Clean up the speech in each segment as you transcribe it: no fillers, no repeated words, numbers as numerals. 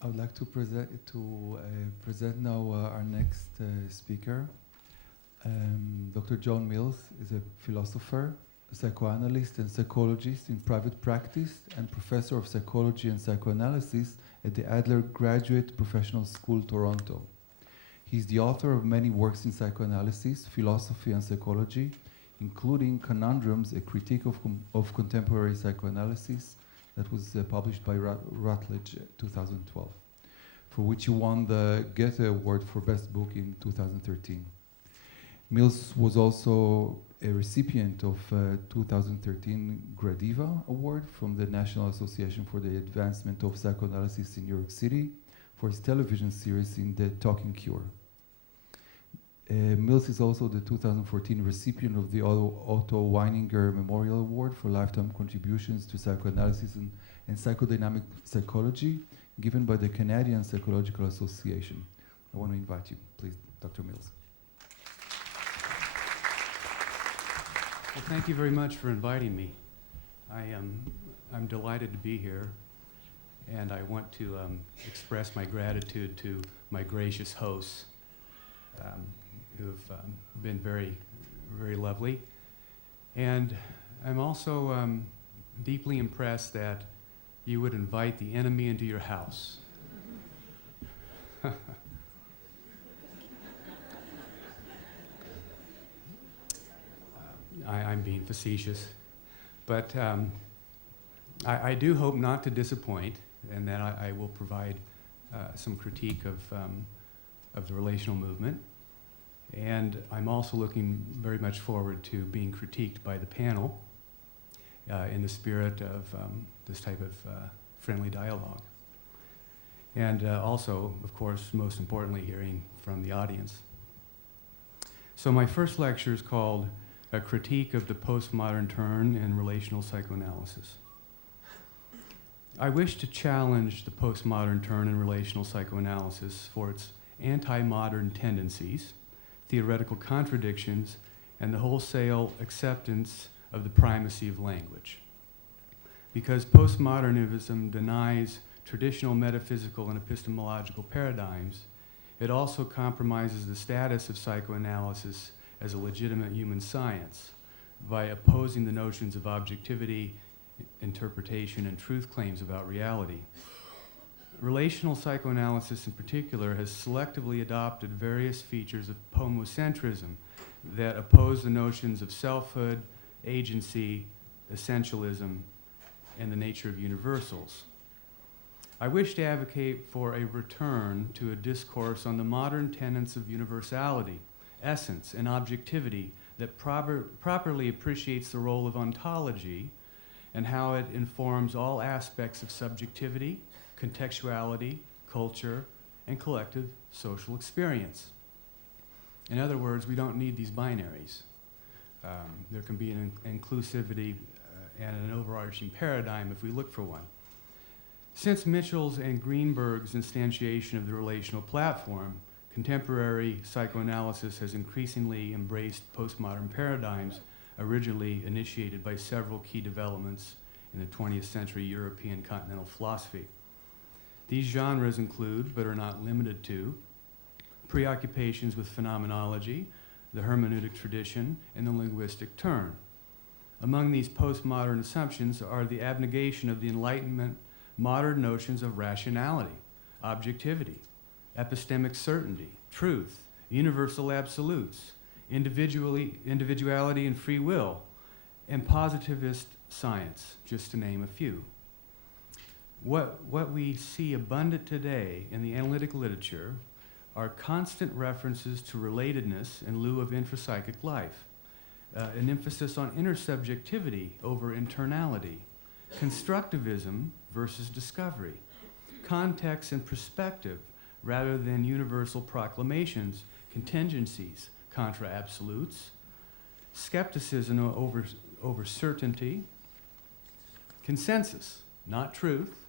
I would like to present now our next speaker. Dr. John Mills is a philosopher, a psychoanalyst and psychologist in private practice and professor of psychology and psychoanalysis at the Adler Graduate Professional School, Toronto. He is the author of many works in psychoanalysis, philosophy and psychology, including Conundrums, a critique of contemporary psychoanalysis, that was published by Routledge 2012, for which he won the Goethe Award for Best Book in 2013. Mills was also a recipient of 2013 Gradiva Award from the National Association for the Advancement of Psychoanalysis in New York City for his television series in The Talking Cure. Mills is also the 2014 recipient of the Otto Weininger Memorial Award for lifetime contributions to psychoanalysis and psychodynamic psychology, given by the Canadian Psychological Association. I want to invite you, please, Dr. Mills. Well, thank you very much for inviting me. I'm delighted to be here, and I want to express my gratitude to my gracious hosts, who've been very, very lovely. And I'm also deeply impressed that you would invite the enemy into your house. I'm being facetious, but I do hope not to disappoint, and that I will provide some critique of the relational movement. And I'm also looking very much forward to being critiqued by the panel in the spirit of this type of friendly dialogue. And also, of course, most importantly, hearing from the audience. So my first lecture is called A Critique of the Postmodern Turn in Relational Psychoanalysis. I wish to challenge the postmodern turn in relational psychoanalysis for its anti-modern tendencies, theoretical contradictions, and the wholesale acceptance of the primacy of language. Because postmodernism denies traditional metaphysical and epistemological paradigms, it also compromises the status of psychoanalysis as a legitimate human science by opposing the notions of objectivity, interpretation, and truth claims about reality. Relational psychoanalysis in particular has selectively adopted various features of pomocentrism that oppose the notions of selfhood, agency, essentialism, and the nature of universals. I wish to advocate for a return to a discourse on the modern tenets of universality, essence, and objectivity that properly appreciates the role of ontology and how it informs all aspects of subjectivity, contextuality, culture, and collective social experience. In other words, we don't need these binaries. There can be an inclusivity and an overarching paradigm if we look for one. Since Mitchell's and Greenberg's instantiation of the relational platform, contemporary psychoanalysis has increasingly embraced postmodern paradigms originally initiated by several key developments in the 20th century European continental philosophy. These genres include, but are not limited to, preoccupations with phenomenology, the hermeneutic tradition, and the linguistic turn. Among these postmodern assumptions are the abnegation of the Enlightenment modern notions of rationality, objectivity, epistemic certainty, truth, universal absolutes, individuality and free will, and positivist science, just to name a few. What we see abundant today in the analytic literature are constant references to relatedness in lieu of intrapsychic life, an emphasis on intersubjectivity over internality, constructivism versus discovery, context and perspective rather than universal proclamations, contingencies contra absolutes, skepticism over certainty, consensus, not truth,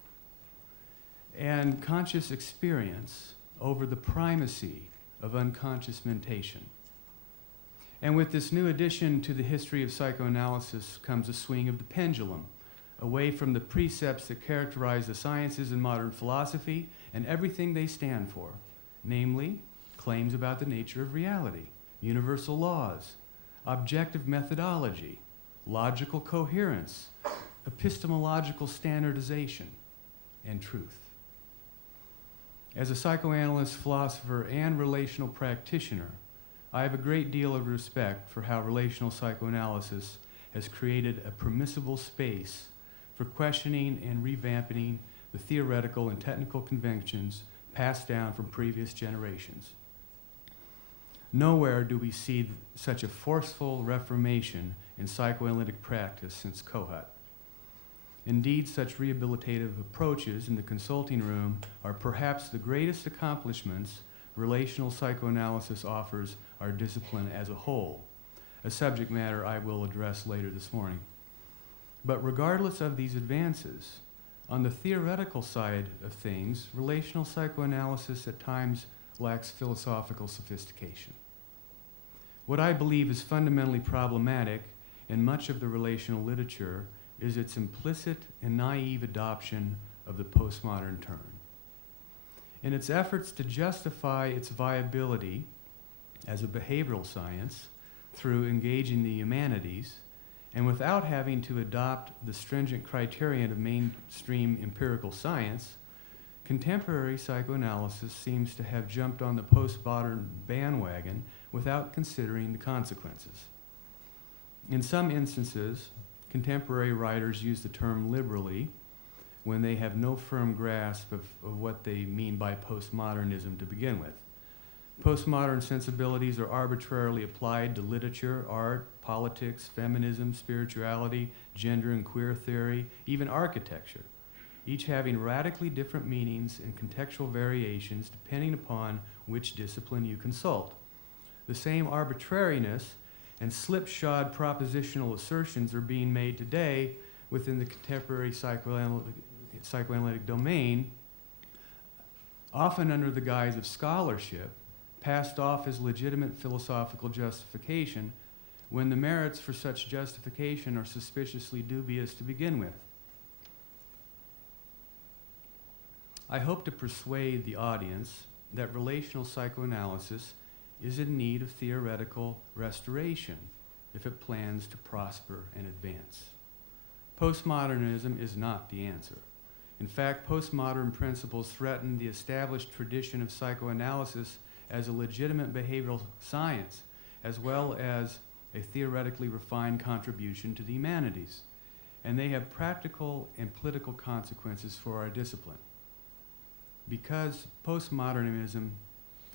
and conscious experience over the primacy of unconscious mentation. And with this new addition to the history of psychoanalysis comes a swing of the pendulum away from the precepts that characterize the sciences and modern philosophy and everything they stand for, namely, claims about the nature of reality, universal laws, objective methodology, logical coherence, epistemological standardization, and truth. As a psychoanalyst, philosopher, and relational practitioner, I have a great deal of respect for how relational psychoanalysis has created a permissible space for questioning and revamping the theoretical and technical conventions passed down from previous generations. Nowhere do we see such a forceful reformation in psychoanalytic practice since Kohut. Indeed, such rehabilitative approaches in the consulting room are perhaps the greatest accomplishments relational psychoanalysis offers our discipline as a whole, a subject matter I will address later this morning. But regardless of these advances, on the theoretical side of things, relational psychoanalysis at times lacks philosophical sophistication. What I believe is fundamentally problematic in much of the relational literature is its implicit and naive adoption of the postmodern term. In its efforts to justify its viability as a behavioral science through engaging the humanities, and without having to adopt the stringent criterion of mainstream empirical science, contemporary psychoanalysis seems to have jumped on the postmodern bandwagon without considering the consequences. In some instances, contemporary writers use the term liberally when they have no firm grasp of what they mean by postmodernism to begin with. Postmodern sensibilities are arbitrarily applied to literature, art, politics, feminism, spirituality, gender and queer theory, even architecture, each having radically different meanings and contextual variations depending upon which discipline you consult. The same arbitrariness and slipshod propositional assertions are being made today within the contemporary psychoanalytic domain, often under the guise of scholarship, passed off as legitimate philosophical justification when the merits for such justification are suspiciously dubious to begin with. I hope to persuade the audience that relational psychoanalysis is in need of theoretical restoration if it plans to prosper and advance. Postmodernism is not the answer. In fact, postmodern principles threaten the established tradition of psychoanalysis as a legitimate behavioral science, as well as a theoretically refined contribution to the humanities. And they have practical and political consequences for our discipline. Because postmodernism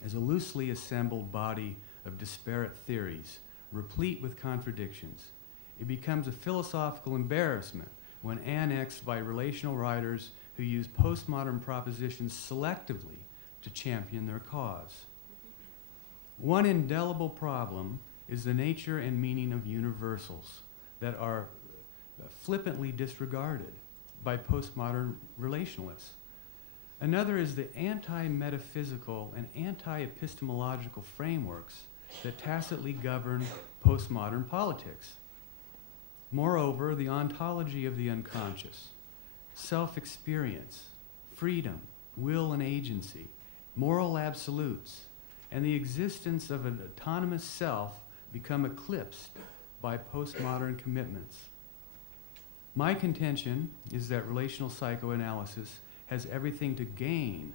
is a loosely assembled body of disparate theories, replete with contradictions, it becomes a philosophical embarrassment when annexed by relational writers who use postmodern propositions selectively to champion their cause. One indelible problem is the nature and meaning of universals that are flippantly disregarded by postmodern relationalists. Another is the anti-metaphysical and anti-epistemological frameworks that tacitly govern postmodern politics. Moreover, the ontology of the unconscious, self-experience, freedom, will and agency, moral absolutes, and the existence of an autonomous self become eclipsed by postmodern commitments. My contention is that relational psychoanalysis has everything to gain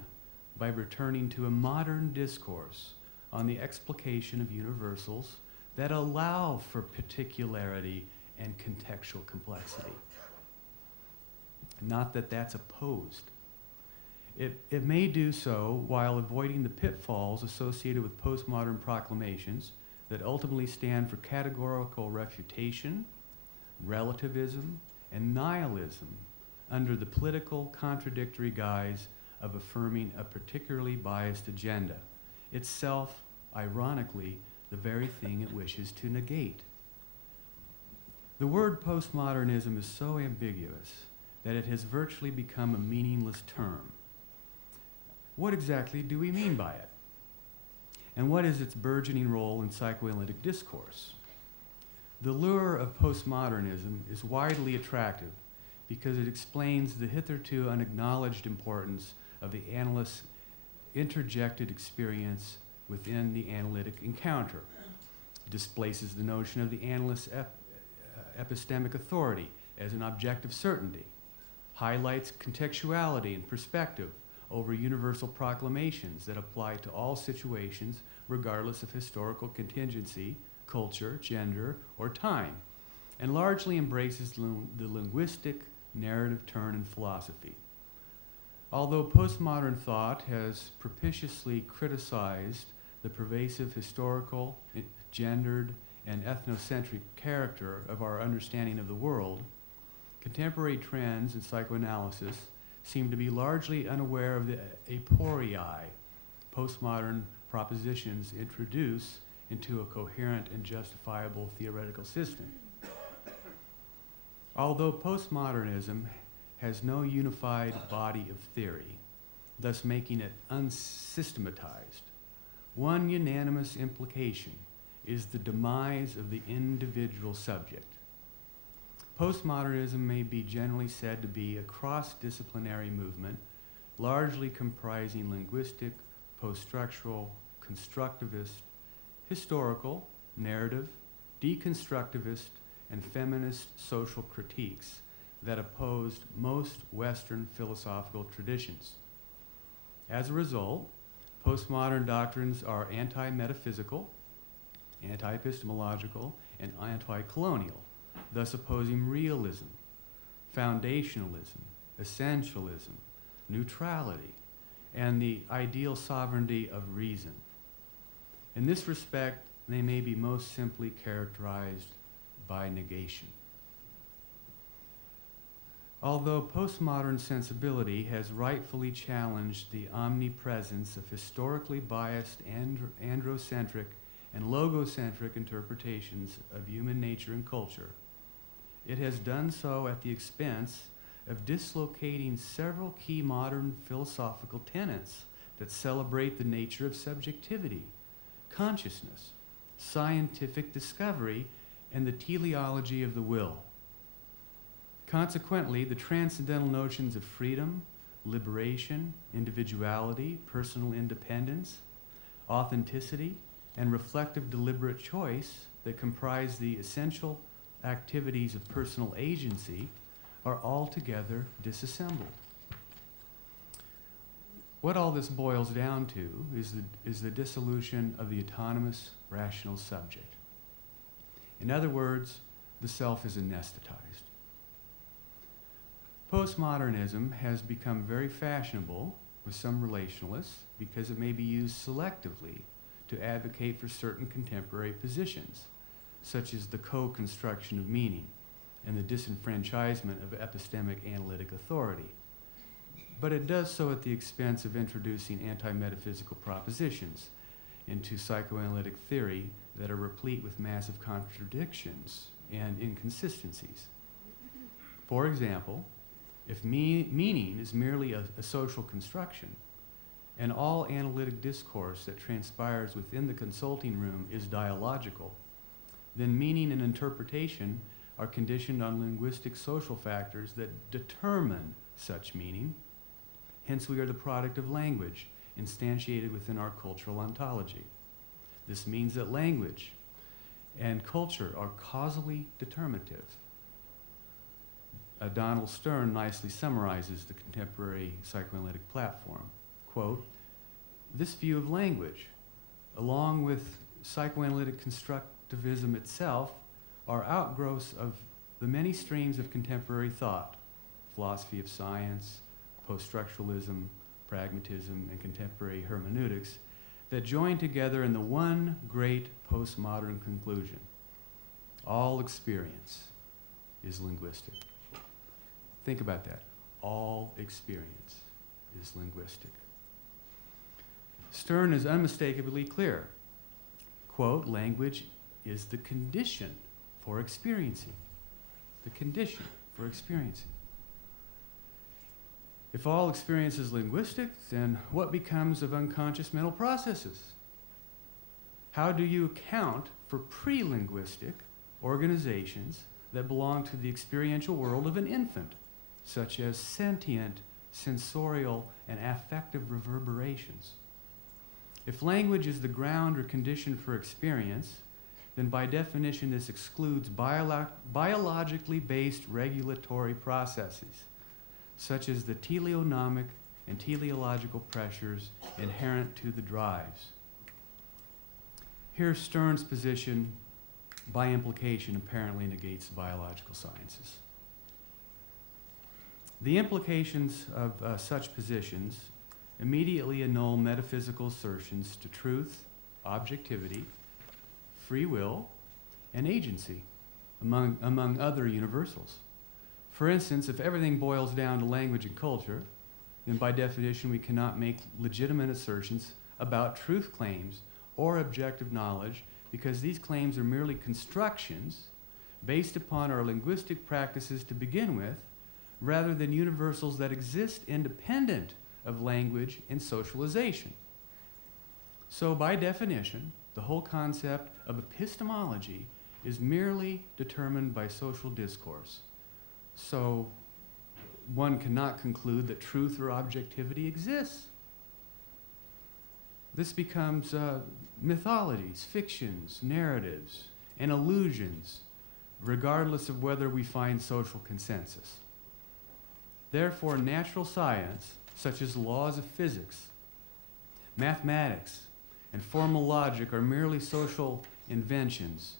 by returning to a modern discourse on the explication of universals that allow for particularity and contextual complexity. Not that that's opposed. It may do so while avoiding the pitfalls associated with postmodern proclamations that ultimately stand for categorical refutation, relativism, and nihilism under the political contradictory guise of affirming a particularly biased agenda, itself, ironically, the very thing it wishes to negate. The word postmodernism is so ambiguous that it has virtually become a meaningless term. What exactly do we mean by it? And what is its burgeoning role in psychoanalytic discourse? The lure of postmodernism is widely attractive because it explains the hitherto unacknowledged importance of the analyst's interjected experience within the analytic encounter, displaces the notion of the analyst's epistemic authority as an objective certainty, highlights contextuality and perspective over universal proclamations that apply to all situations regardless of historical contingency, culture, gender, or time, and largely embraces the linguistic narrative turn in philosophy. Although postmodern thought has propitiously criticized the pervasive historical, gendered, and ethnocentric character of our understanding of the world, contemporary trends in psychoanalysis seem to be largely unaware of the aporii postmodern propositions introduce into a coherent and justifiable theoretical system. Although postmodernism has no unified body of theory, thus making it unsystematized, one unanimous implication is the demise of the individual subject. Postmodernism may be generally said to be a cross-disciplinary movement, largely comprising linguistic, post-structural, constructivist, historical, narrative, deconstructivist, and feminist social critiques that opposed most Western philosophical traditions. As a result, postmodern doctrines are anti-metaphysical, anti-epistemological, and anti-colonial, thus opposing realism, foundationalism, essentialism, neutrality, and the ideal sovereignty of reason. In this respect, they may be most simply characterized by negation. Although postmodern sensibility has rightfully challenged the omnipresence of historically biased androcentric and logocentric interpretations of human nature and culture, it has done so at the expense of dislocating several key modern philosophical tenets that celebrate the nature of subjectivity, consciousness, scientific discovery, and the teleology of the will. Consequently, the transcendental notions of freedom, liberation, individuality, personal independence, authenticity, and reflective deliberate choice that comprise the essential activities of personal agency are altogether disassembled. What all this boils down to is the dissolution of the autonomous rational subject. In other words, the self is anesthetized. Postmodernism has become very fashionable with some relationalists because it may be used selectively to advocate for certain contemporary positions, such as the co-construction of meaning and the disenfranchisement of epistemic analytic authority. But it does so at the expense of introducing anti-metaphysical propositions into psychoanalytic theory that are replete with massive contradictions and inconsistencies. For example, if meaning is merely a social construction, and all analytic discourse that transpires within the consulting room is dialogical, then meaning and interpretation are conditioned on linguistic social factors that determine such meaning. Hence, we are the product of language, instantiated within our cultural ontology. This means that language and culture are causally determinative. Donald Stern nicely summarizes the contemporary psychoanalytic platform. Quote, "This view of language, along with psychoanalytic constructivism itself, are outgrowths of the many streams of contemporary thought, philosophy of science, post-structuralism, pragmatism, and contemporary hermeneutics that join together in the one great postmodern conclusion. All experience is linguistic." Think about that. All experience is linguistic. Stern is unmistakably clear. Quote, "Language is the condition for experiencing." The condition for experiencing. If all experience is linguistic, then what becomes of unconscious mental processes? How do you account for pre-linguistic organizations that belong to the experiential world of an infant such as sentient, sensorial, and affective reverberations. If language is the ground or condition for experience, then by definition this excludes biologically based regulatory processes, such as the teleonomic and teleological pressures inherent to the drives. Here, Stern's position, by implication, apparently negates the biological sciences. The implications of such positions immediately annul metaphysical assertions to truth, objectivity, free will, and agency, among other universals. For instance, if everything boils down to language and culture, then by definition we cannot make legitimate assertions about truth claims or objective knowledge, because these claims are merely constructions based upon our linguistic practices to begin with, rather than universals that exist independent of language and socialization. So by definition, the whole concept of epistemology is merely determined by social discourse. So one cannot conclude that truth or objectivity exists. This becomes mythologies, fictions, narratives, and illusions, regardless of whether we find social consensus. Therefore, natural science, such as laws of physics, mathematics, and formal logic are merely social inventions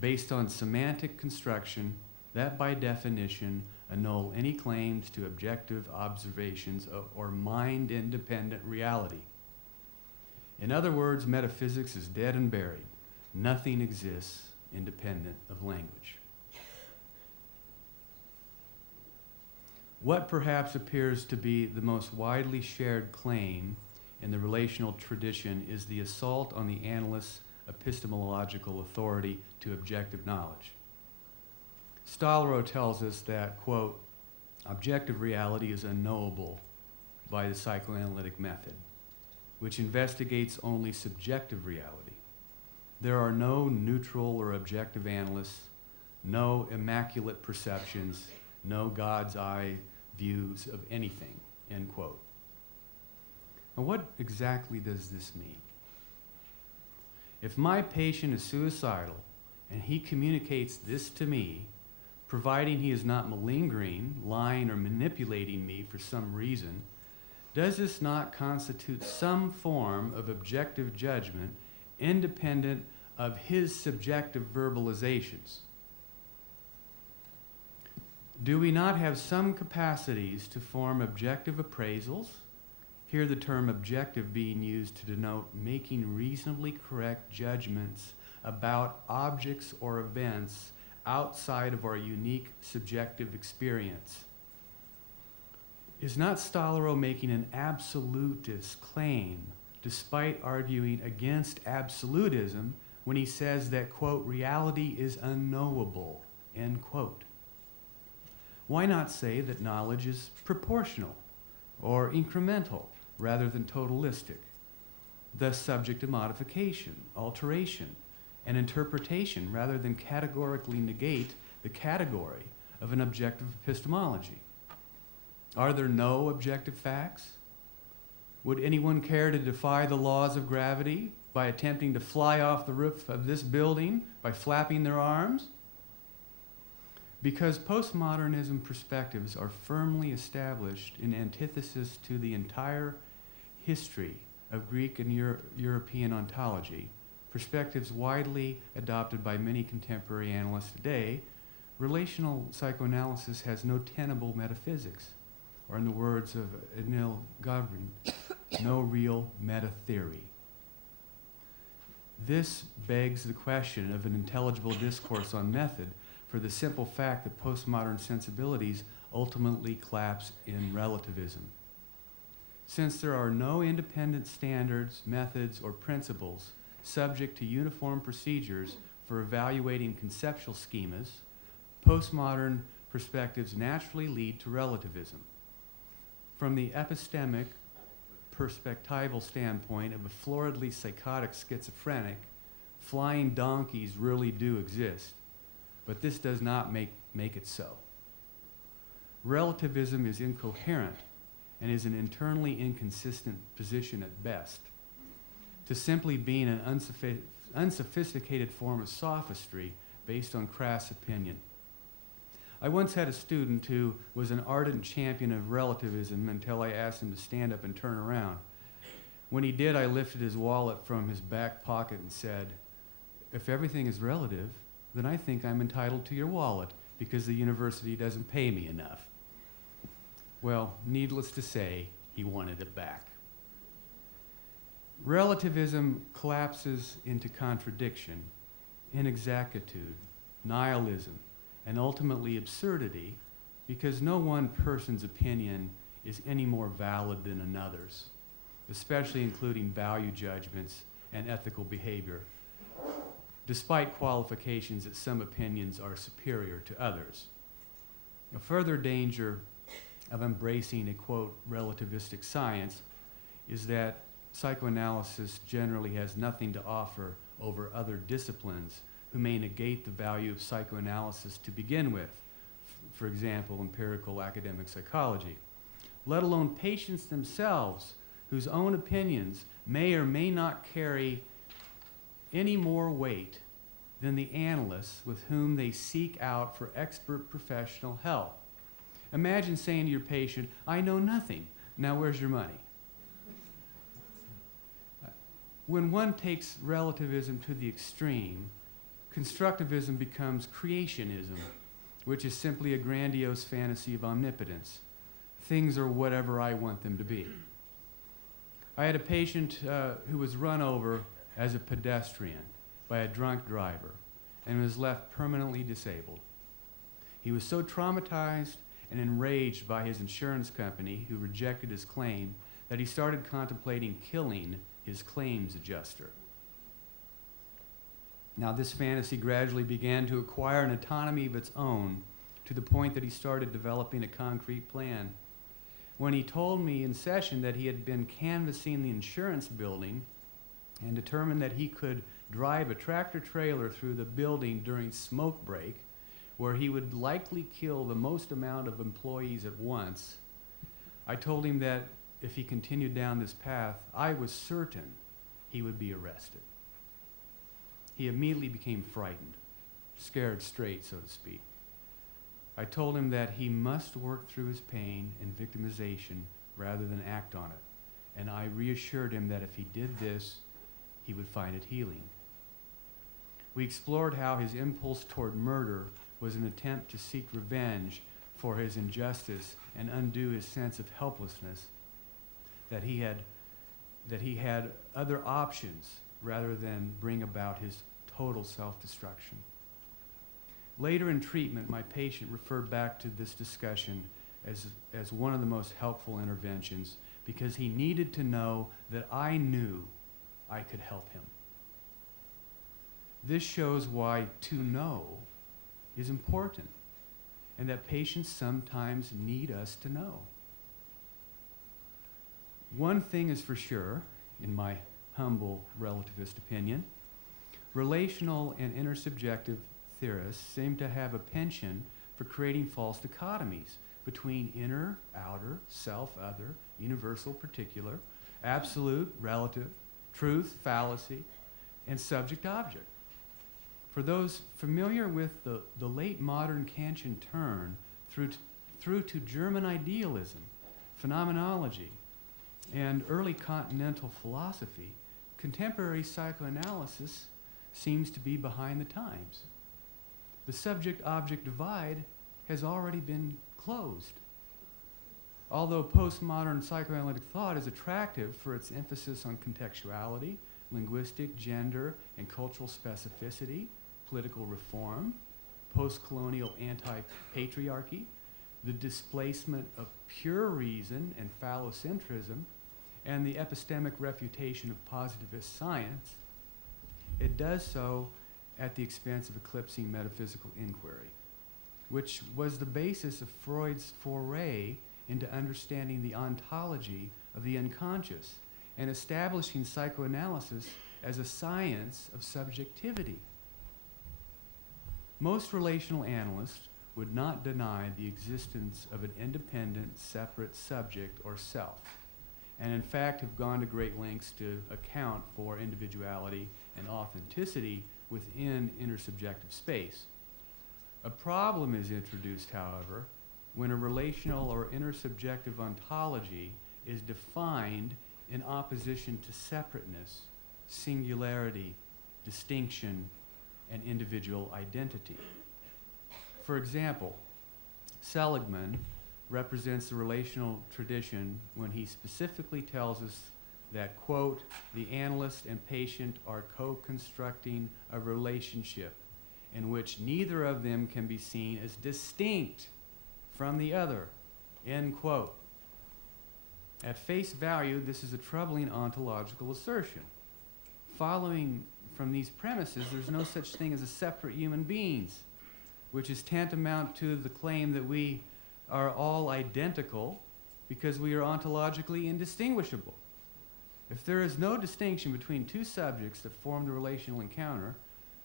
based on semantic construction that by definition annul any claims to objective observations or mind-independent reality. In other words, metaphysics is dead and buried. Nothing exists independent of language. What perhaps appears to be the most widely shared claim in the relational tradition is the assault on the analyst's epistemological authority to objective knowledge. Stallero tells us that, quote, objective reality is unknowable by the psychoanalytic method, which investigates only subjective reality. There are no neutral or objective analysts, no immaculate perceptions, no God's eye views of anything, end quote. Now, what exactly does this mean? If my patient is suicidal and he communicates this to me, providing he is not malingering, lying, or manipulating me for some reason, does this not constitute some form of objective judgment independent of his subjective verbalizations? Do we not have some capacities to form objective appraisals? Here the term objective being used to denote making reasonably correct judgments about objects or events outside of our unique subjective experience. Is not Stallero making an absolutist claim despite arguing against absolutism when he says that, quote, reality is unknowable, end quote? Why not say that knowledge is proportional or incremental rather than totalistic, thus subject to modification, alteration, and interpretation rather than categorically negate the category of an objective epistemology? Are there no objective facts? Would anyone care to defy the laws of gravity by attempting to fly off the roof of this building by flapping their arms? Because postmodernism perspectives are firmly established in antithesis to the entire history of Greek and European ontology, perspectives widely adopted by many contemporary analysts today, relational psychoanalysis has no tenable metaphysics, or in the words of Emil Gavrin, no real meta-theory. This begs the question of an intelligible discourse on method, for the simple fact that postmodern sensibilities ultimately collapse in relativism. Since there are no independent standards, methods, or principles subject to uniform procedures for evaluating conceptual schemas, postmodern perspectives naturally lead to relativism. From the epistemic, perspectival standpoint of a floridly psychotic schizophrenic, flying donkeys really do exist, but this does not make it so. relativism is incoherent and is an internally inconsistent position at best. To simply being an unsophisticated form of sophistry based on crass opinion. I once had a student who was an ardent champion of relativism until I asked him to stand up and turn around. When he did, I lifted his wallet from his back pocket and said, "If everything is relative, then I think I'm entitled to your wallet because the university doesn't pay me enough." Well, needless to say, he wanted it back. Relativism collapses into contradiction, inexactitude, nihilism, and ultimately absurdity because no one person's opinion is any more valid than another's, especially including value judgments and ethical behavior, despite qualifications that some opinions are superior to others. A further danger of embracing a, quote, relativistic science is that psychoanalysis generally has nothing to offer over other disciplines who may negate the value of psychoanalysis to begin with, for example, empirical academic psychology, let alone patients themselves whose own opinions may or may not carry any more weight than the analysts with whom they seek out for expert professional help. Imagine saying to your patient, "I know nothing, now where's your money?" When one takes relativism to the extreme, constructivism becomes creationism, which is simply a grandiose fantasy of omnipotence. Things are whatever I want them to be. I had a patient who was run over as a pedestrian by a drunk driver and was left permanently disabled. He was so traumatized and enraged by his insurance company, who rejected his claim, that he started contemplating killing his claims adjuster. Now, this fantasy gradually began to acquire an autonomy of its own to the point that he started developing a concrete plan. When he told me in session that he had been canvassing the insurance building and determined that he could drive a tractor trailer through the building during smoke break, where he would likely kill the most amount of employees at once, I told him that if he continued down this path, I was certain he would be arrested. He immediately became frightened, scared straight, so to speak. I told him that he must work through his pain and victimization rather than act on it, and I reassured him that if he did this, he would find it healing. We explored how his impulse toward murder was an attempt to seek revenge for his injustice and undo his sense of helplessness, that he had other options rather than bring about his total self-destruction. Later in treatment, my patient referred back to this discussion as one of the most helpful interventions because he needed to know that I knew I could help him. This shows why to know is important and that patients sometimes need us to know. One thing is for sure, in my humble relativist opinion, relational and intersubjective theorists seem to have a penchant for creating false dichotomies between inner, outer, self, other, universal, particular, absolute, relative, truth, fallacy, and subject-object. For those familiar with the late modern Kantian turn through to German idealism, phenomenology, and early continental philosophy, contemporary psychoanalysis seems to be behind the times. The subject-object divide has already been closed. Although postmodern psychoanalytic thought is attractive for its emphasis on contextuality, linguistic, gender, and cultural specificity, political reform, post-colonial anti-patriarchy, the displacement of pure reason and phallocentrism, and the epistemic refutation of positivist science, it does so at the expense of eclipsing metaphysical inquiry, which was the basis of Freud's foray into understanding the ontology of the unconscious and establishing psychoanalysis as a science of subjectivity. Most relational analysts would not deny the existence of an independent, separate subject or self, and in fact have gone to great lengths to account for individuality and authenticity within intersubjective space. A problem is introduced, however, when a relational or intersubjective ontology is defined in opposition to separateness, singularity, distinction, and individual identity. For example, Seligman represents the relational tradition when he specifically tells us that, quote, the analyst and patient are co-constructing a relationship in which neither of them can be seen as distinct from the other, end quote. At face value, this is a troubling ontological assertion. Following from these premises, there's no such thing as a separate human beings, which is tantamount to the claim that we are all identical because we are ontologically indistinguishable. If there is no distinction between two subjects that form the relational encounter,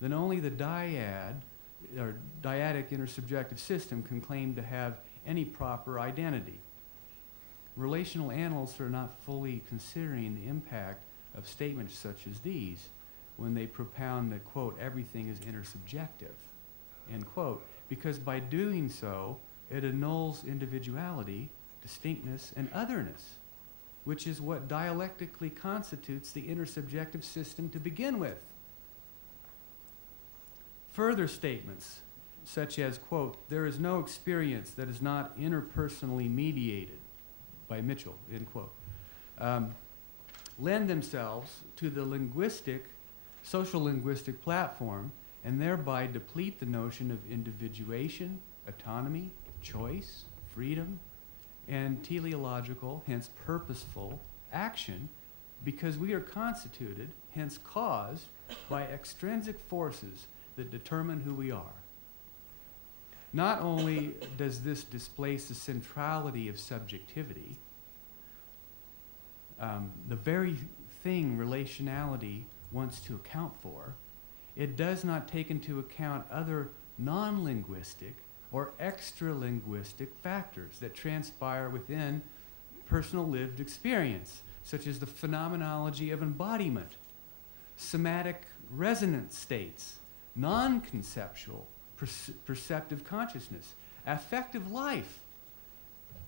then only the dyad or dyadic intersubjective system can claim to have any proper identity. Relational analysts are not fully considering the impact of statements such as these when they propound that, quote, everything is intersubjective, end quote, because by doing so, it annuls individuality, distinctness, and otherness, which is what dialectically constitutes the intersubjective system to begin with. Further statements, such as, quote, there is no experience that is not interpersonally mediated, by Mitchell, end quote, lend themselves to the social linguistic platform and thereby deplete the notion of individuation, autonomy, choice, freedom, and teleological, hence purposeful, action, because we are constituted, hence caused, by extrinsic forces that determine who we are. Not only does this displace the centrality of subjectivity, the very thing relationality wants to account for, it does not take into account other non-linguistic or extra-linguistic factors that transpire within personal lived experience, such as the phenomenology of embodiment, somatic resonance states, non-conceptual perceptive consciousness, affective life,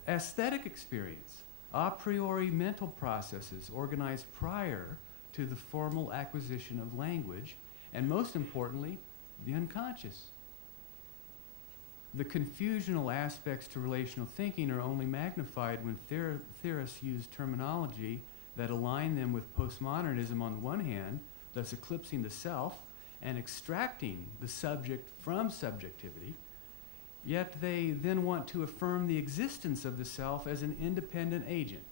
aesthetic experience, a priori mental processes organized prior to the formal acquisition of language, and most importantly, the unconscious. The confusional aspects to relational thinking are only magnified when theorists use terminology that align them with postmodernism on the one hand, thus eclipsing the self and extracting the subject from subjectivity, yet they then want to affirm the existence of the self as an independent agent.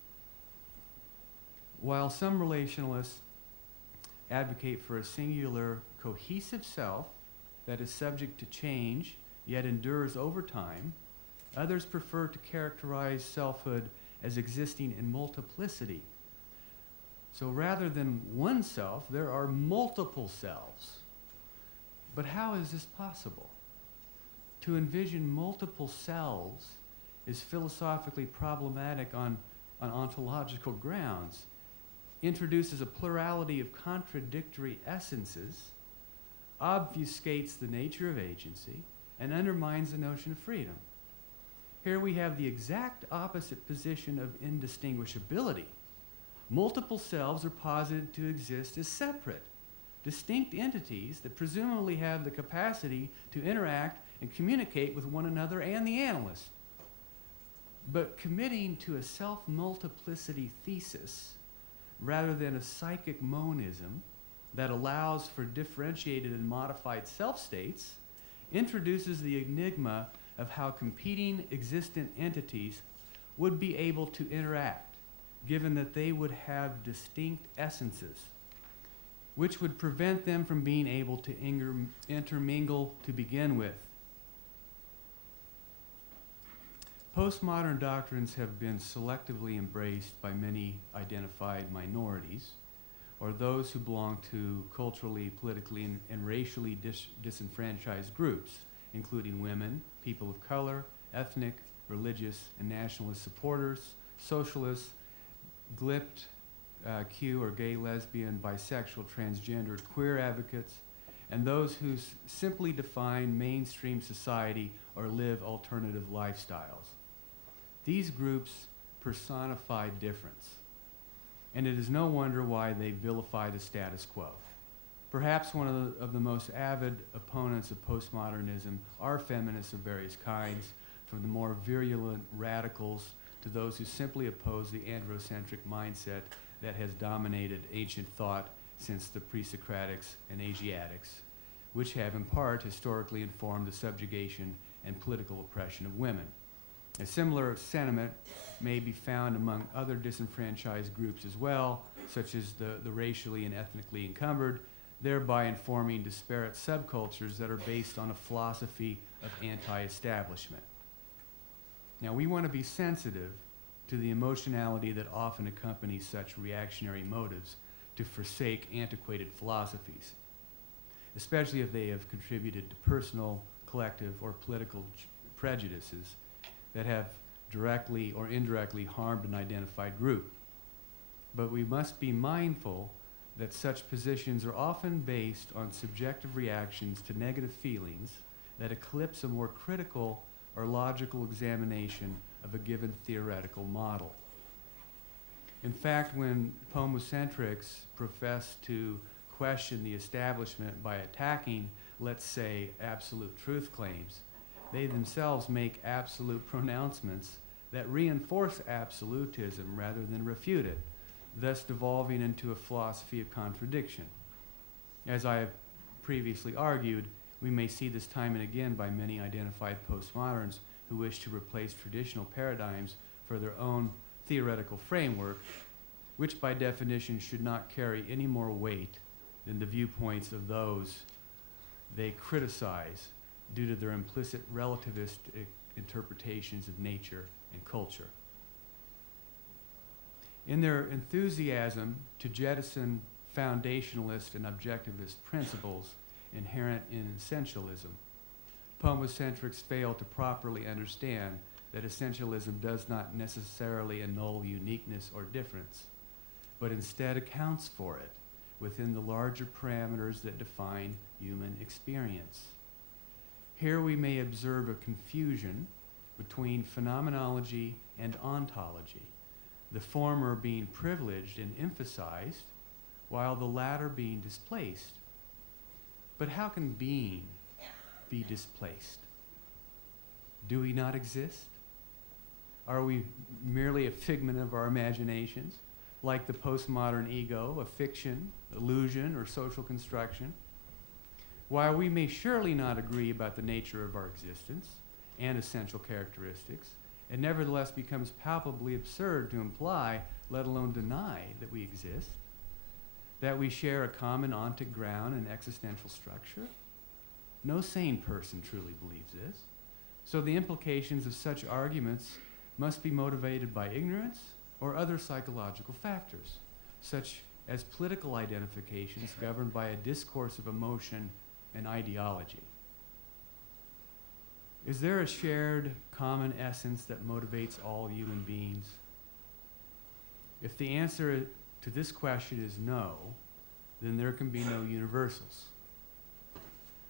While some relationalists advocate for a singular, cohesive self that is subject to change yet endures over time, others prefer to characterize selfhood as existing in multiplicity. So rather than one self, there are multiple selves. But how is this possible? To envision multiple selves is philosophically problematic on ontological grounds, introduces a plurality of contradictory essences, obfuscates the nature of agency, and undermines the notion of freedom. Here we have the exact opposite position of indistinguishability. Multiple selves are posited to exist as separate, distinct entities that presumably have the capacity to interact and communicate with one another and the analyst. But committing to a self-multiplicity thesis rather than a psychic monism that allows for differentiated and modified self-states introduces the enigma of how competing existent entities would be able to interact, given that they would have distinct essences, which would prevent them from being able to intermingle to begin with. Postmodern doctrines have been selectively embraced by many identified minorities, or those who belong to culturally, politically, and racially disenfranchised groups, including women, people of color, ethnic, religious, and nationalist supporters, socialists, GLIPT, Q or gay, lesbian, bisexual, transgendered, queer advocates, and those who simply define mainstream society or live alternative lifestyles. These groups personify difference, and it is no wonder why they vilify the status quo. Perhaps one of the most avid opponents of postmodernism are feminists of various kinds, from the more virulent radicals to those who simply oppose the androcentric mindset that has dominated ancient thought since the pre-Socratics and Asiatics, which have in part historically informed the subjugation and political oppression of women. A similar sentiment may be found among other disenfranchised groups as well, such as the racially and ethnically encumbered, thereby informing disparate subcultures that are based on a philosophy of anti-establishment. Now, we want to be sensitive to the emotionality that often accompanies such reactionary motives to forsake antiquated philosophies, especially if they have contributed to personal, collective, or political prejudices that have directly or indirectly harmed an identified group. But we must be mindful that such positions are often based on subjective reactions to negative feelings that eclipse a more critical or logical examination of a given theoretical model. In fact, when pomocentrics profess to question the establishment by attacking, let's say, absolute truth claims, they themselves make absolute pronouncements that reinforce absolutism rather than refute it, thus devolving into a philosophy of contradiction. As I have previously argued, we may see this time and again by many identified postmoderns who wish to replace traditional paradigms for their own theoretical framework, which by definition should not carry any more weight than the viewpoints of those they criticize due to their implicit relativistic interpretations of nature and culture. In their enthusiasm to jettison foundationalist and objectivist principles inherent in essentialism, pomocentrics fail to properly understand that essentialism does not necessarily annul uniqueness or difference, but instead accounts for it within the larger parameters that define human experience. Here we may observe a confusion between phenomenology and ontology, the former being privileged and emphasized, while the latter being displaced. But how can being be displaced? Do we not exist? Are we merely a figment of our imaginations, like the postmodern ego, a fiction, illusion, or social construction? While we may surely not agree about the nature of our existence and essential characteristics, it nevertheless becomes palpably absurd to imply, let alone deny, that we exist, that we share a common ontic ground and existential structure. No sane person truly believes this. So the implications of such arguments must be motivated by ignorance or other psychological factors, such as political identifications governed by a discourse of emotion and ideology. Is there a shared common essence that motivates all human beings? If the answer to this question is no, then there can be no universals.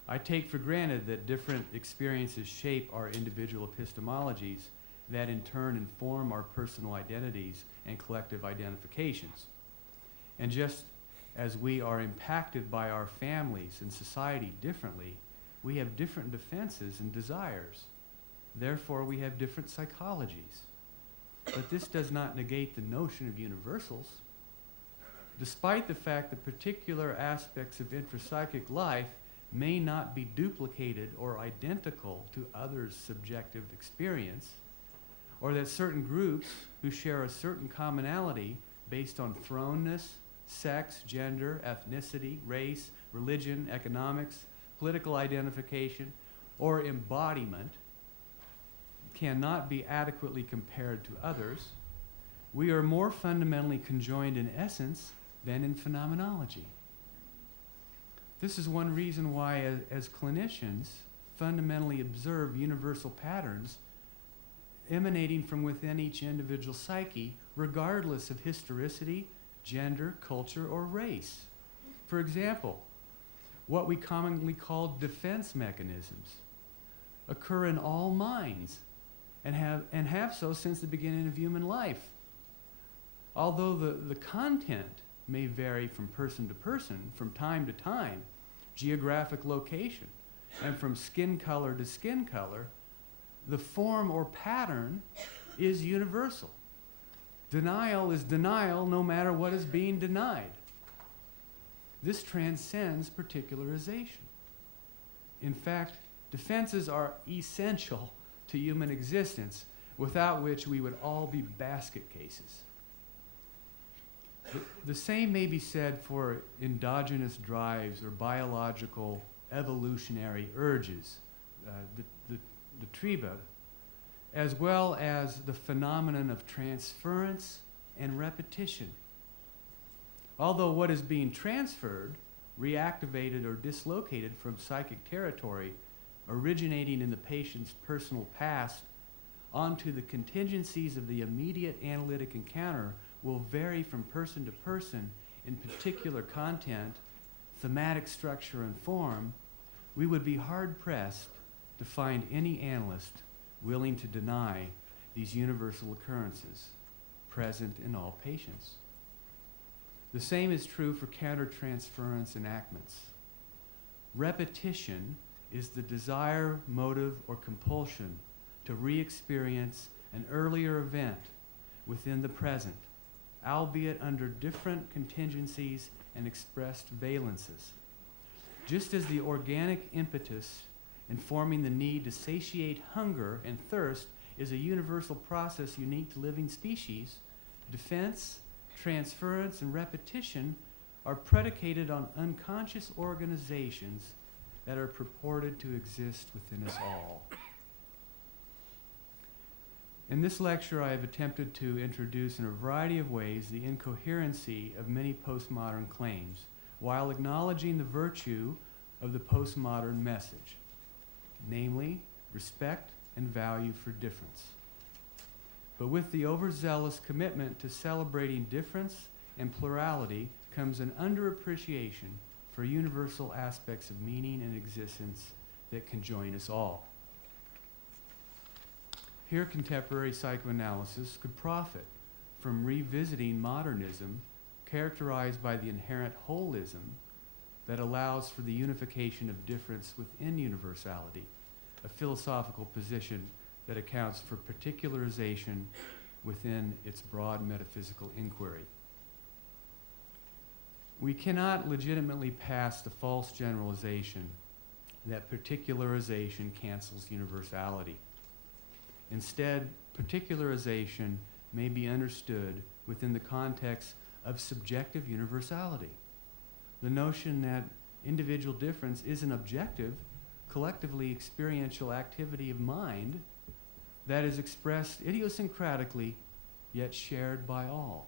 I take for granted that different experiences shape our individual epistemologies that in turn inform our personal identities and collective identifications. And just as we are impacted by our families and society differently, we have different defenses and desires. Therefore, we have different psychologies. But this does not negate the notion of universals. Despite the fact that particular aspects of intrapsychic life may not be duplicated or identical to others' subjective experience, or that certain groups who share a certain commonality based on thrownness, sex, gender, ethnicity, race, religion, economics, political identification, or embodiment cannot be adequately compared to others, we are more fundamentally conjoined in essence than in phenomenology. This is one reason why, as clinicians, fundamentally observe universal patterns emanating from within each individual psyche, regardless of historicity, gender, culture, or race. For example, what we commonly call defense mechanisms occur in all minds and have so since the beginning of human life. Although the content may vary from person to person, from time to time, geographic location, and from skin color to skin color, the form or pattern is universal. Denial is denial no matter what is being denied. This transcends particularization. In fact, defenses are essential to human existence, without which we would all be basket cases. The same may be said for endogenous drives or biological evolutionary urges, the triba, as well as the phenomenon of transference and repetition. Although what is being transferred, reactivated, or dislocated from psychic territory originating in the patient's personal past onto the contingencies of the immediate analytic encounter will vary from person to person in particular content, thematic structure, and form, we would be hard-pressed to find any analyst willing to deny these universal occurrences present in all patients. The same is true for countertransference enactments. Repetition is the desire, motive, or compulsion to re-experience an earlier event within the present, albeit under different contingencies and expressed valences. Just as the organic impetus informing the need to satiate hunger and thirst is a universal process unique to living species, defense, transference, and repetition are predicated on unconscious organizations that are purported to exist within us all. In this lecture, I have attempted to introduce in a variety of ways the incoherency of many postmodern claims, while acknowledging the virtue of the postmodern message, namely respect and value for difference. But with the overzealous commitment to celebrating difference and plurality comes an underappreciation for universal aspects of meaning and existence that can join us all. Here, contemporary psychoanalysis could profit from revisiting modernism characterized by the inherent holism that allows for the unification of difference within universality, a philosophical position that accounts for particularization within its broad metaphysical inquiry. We cannot legitimately pass the false generalization that particularization cancels universality. Instead, particularization may be understood within the context of subjective universality. The notion that individual difference is an objective, collectively experiential activity of mind that is expressed idiosyncratically, yet shared by all.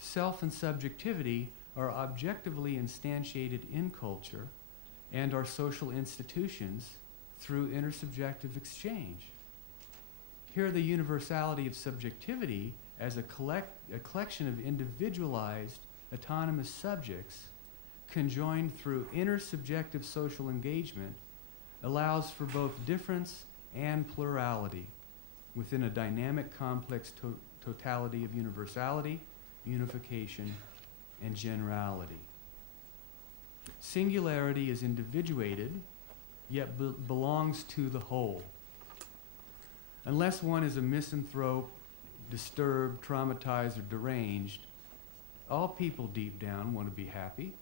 Self and subjectivity are objectively instantiated in culture and our social institutions through intersubjective exchange. Here, the universality of subjectivity as a collection of individualized, autonomous subjects conjoined through intersubjective social engagement allows for both difference and plurality within a dynamic, complex totality of universality, unification, and generality. Singularity is individuated, yet belongs to the whole. Unless one is a misanthrope, disturbed, traumatized, or deranged, all people deep down want to be happy,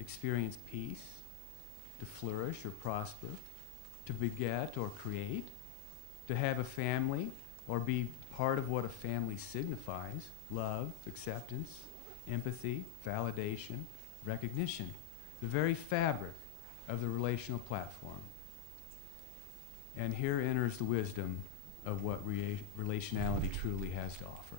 experience peace, to flourish or prosper, to beget or create, to have a family or be part of what a family signifies: love, acceptance, empathy, validation, recognition, the very fabric of the relational platform. And here enters the wisdom of what relationality truly has to offer.